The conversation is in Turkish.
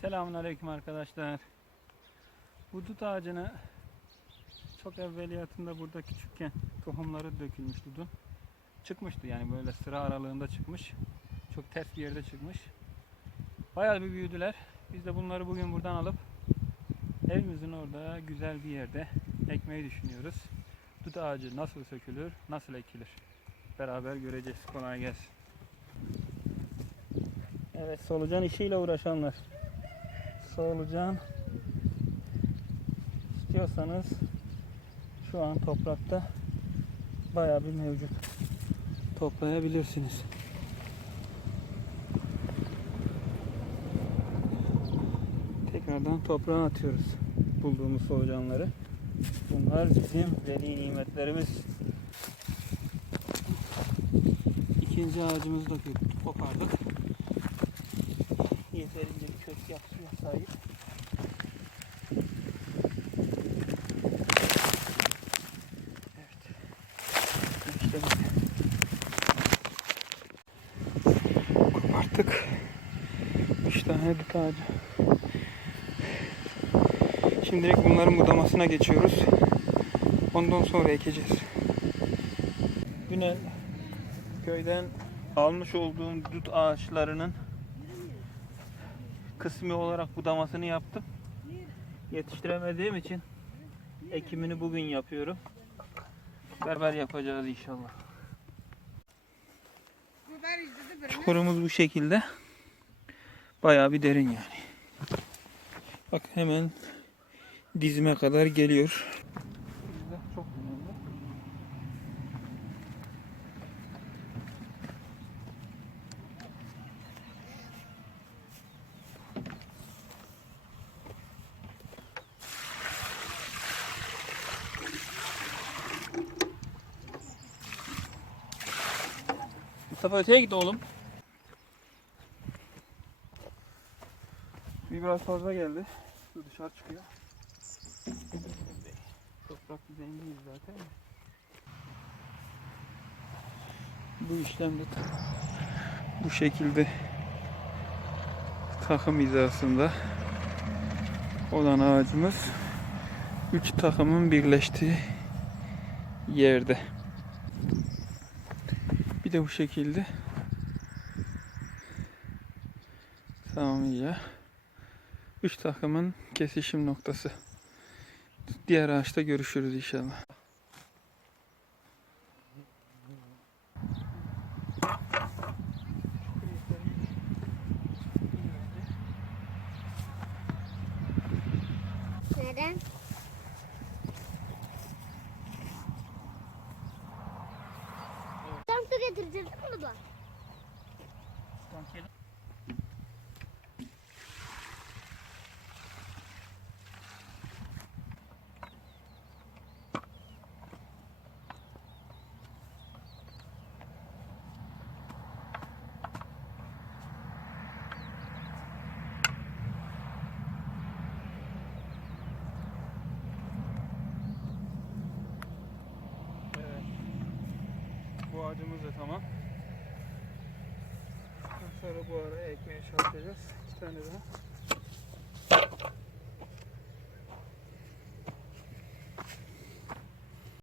Selamun Aleyküm arkadaşlar. Bu dut ağacını çok evveliyatında burada küçükken tohumları dökülmüş dudun. Çıkmıştı yani böyle sıra aralığında çıkmış. Çok ters bir yerde çıkmış. Bayağı bir büyüdüler. Biz de bunları bugün buradan alıp evimizin orada güzel bir yerde ekmeyi düşünüyoruz. Dut ağacı nasıl sökülür, nasıl ekilir? Beraber göreceğiz. Kolay gelsin. Evet solucan işiyle uğraşanlar. Solucan istiyorsanız şu an toprakta bayağı bir mevcut. Toplayabilirsiniz. Tekrardan toprağa atıyoruz bulduğumuz solucanları. Bunlar bizim veli nimetlerimiz. İkinci ağacımızı da kopardık. Yeterince bir kök yapıya sahip. Evet. İşte. Koparttık. Üç tane dut ağacı. Şimdilik bunların budamasına geçiyoruz. Ondan sonra ekeceğiz. Günel köyden almış olduğum dut ağaçlarının kısmi olarak budamasını yaptım. Yetiştiremediğim için ekimini bugün yapıyorum. Beraber yapacağız inşallah. Çukurumuz bu şekilde. Bayağı bir derin yani. Bak hemen dizime kadar geliyor. Çok önemli. Mustafa öteye git oğlum. Bir biraz fazla geldi. Su dışarı çıkıyor. Toprak zenginyiz zaten. Bu işlemde bu şekilde takım hizasında olan ağacımız üç takımın birleştiği yerde. Bir de bu şekilde tamamıyla üç takımın kesişim noktası. Diğer ağaçta görüşürüz inşallah. Neden? Su getireceğiz değil mi baba? Evet. Bu ağacımız da tamam. Sonra bu araya ekmeğe çalışacağız. İki tane daha.